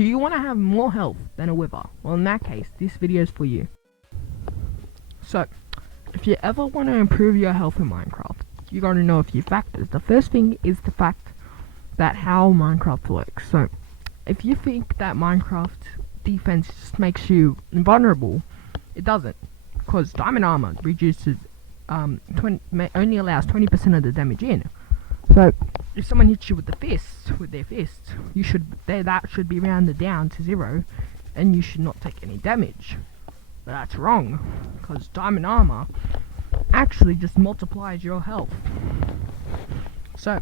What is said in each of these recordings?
Do you want to have more health than a wither? Well, in that case, this video is for you. So, if you ever want to improve your health in Minecraft, you got to know a few factors. The first thing is the fact that how Minecraft works. So, if you think that Minecraft defense just makes you invulnerable, it doesn't, because diamond armor reduces only allows 20% of the damage in. So if someone hits you with their fists, that should be rounded down to 0, and you should not take any damage. But that's wrong, because diamond armor actually just multiplies your health. So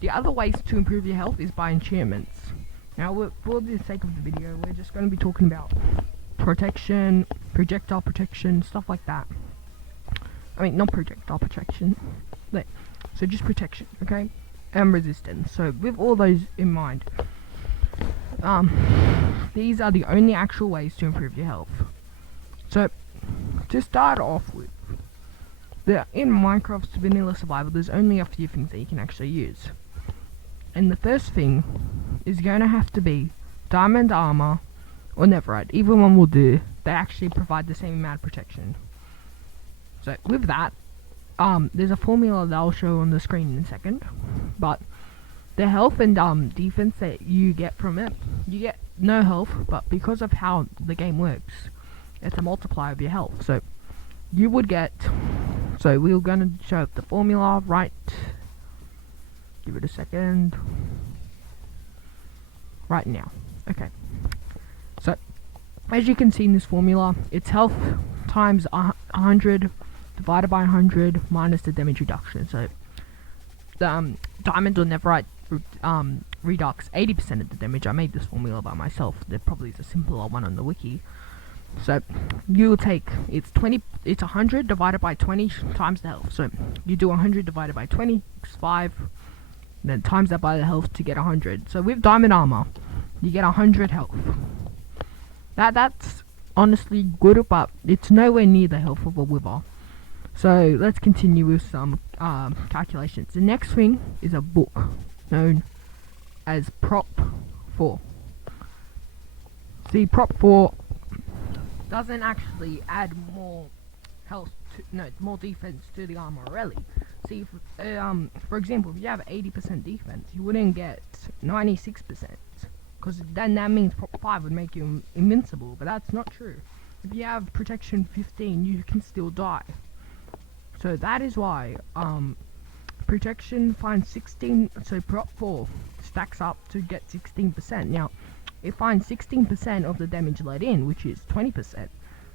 the other ways to improve your health is by enchantments. Now, for the sake of the video, we're just going to be talking about protection, projectile protection, stuff like that. I mean, not projectile protection, so just protection, okay? And resistance. So with all those in mind, these are the only actual ways to improve your health. So to start off with, in Minecraft's vanilla survival, there's only a few things that you can actually use. And the first thing is going to have to be diamond armor or netherite. Either one will do. They actually provide the same amount of protection. So with that, there's a formula that I'll show on the screen in a second, but the health and defense that you get from it, you get no health, but because of how the game works, it's a multiplier of your health. So you would get, so we're going to show the formula right, give it a second, right now. Okay, so as you can see in this formula, it's health times 100 divided by 100 minus the damage reduction. So the diamond or netherite redux 80% of the damage. I made this formula by myself. There probably is a simpler one on the wiki. So you'll take, it's 100 divided by 20 times the health. So you do 100 divided by 20, it's 5, then times that by the health to get 100. So with diamond armor, you get 100 health. That's honestly good, but it's nowhere near the health of a wither. So let's continue with some calculations. The next thing is a book known as Prop 4. See, Prop 4 doesn't actually add more health, more defense to the armor really. See, for example, if you have 80% defense, you wouldn't get 96%, because then that means Prop 5 would make you invincible, but that's not true. If you have protection 15, you can still die. So that is why protection finds 16, so Prop 4 stacks up to get 16%. Now, it finds 16% of the damage let in, which is 20%.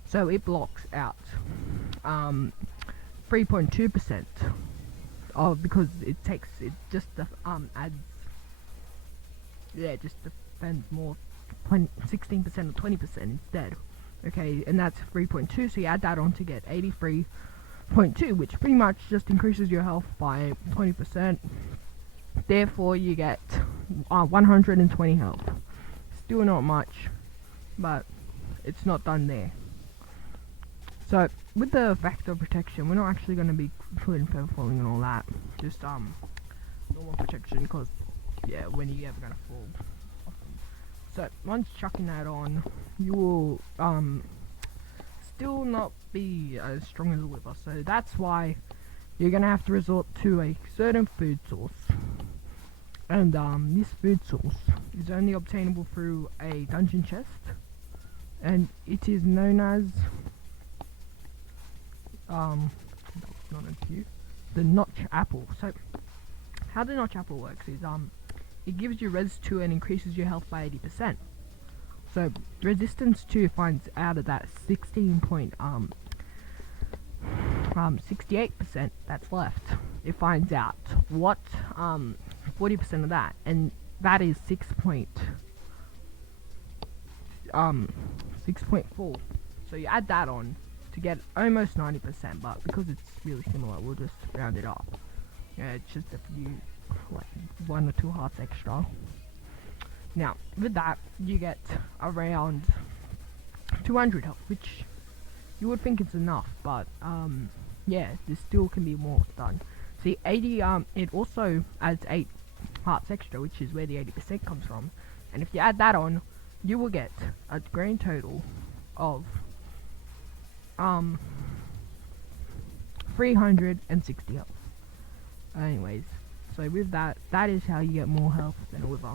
So it blocks out 3.2%. Because it just adds, just defends more 16% or 20% instead. Okay, and that's 3.2, so you add that on to get 83.2, which pretty much just increases your health by 20%. Therefore, you get 120 health. Still not much, but it's not done there. So, with the factor of protection, we're not actually going to be including feather falling and all that. Just normal protection, because when are you ever going to fall? So once chucking that on, you will still not be as strong as a wither. So that's why you're going to have to resort to a certain food source. And this food source is only obtainable through a dungeon chest, and it is known as the notch apple. So how the notch apple works is it gives you res 2 and increases your health by 80%. So resistance 2 finds out of that 68% that's left. It finds out what 40% of that, and that is 6.4. So you add that on to get almost 90%, but because it's really similar, we'll just round it up. Yeah, it's just a few, like 1 or 2 hearts extra. Now, with that, you get around 200 health, which you would think it's enough, but yeah, there still can be more done. See, 80, it also adds 8 hearts extra, which is where the 80% comes from. And if you add that on, you will get a grand total of 360 health. Anyways, so with that, that is how you get more health than a wither.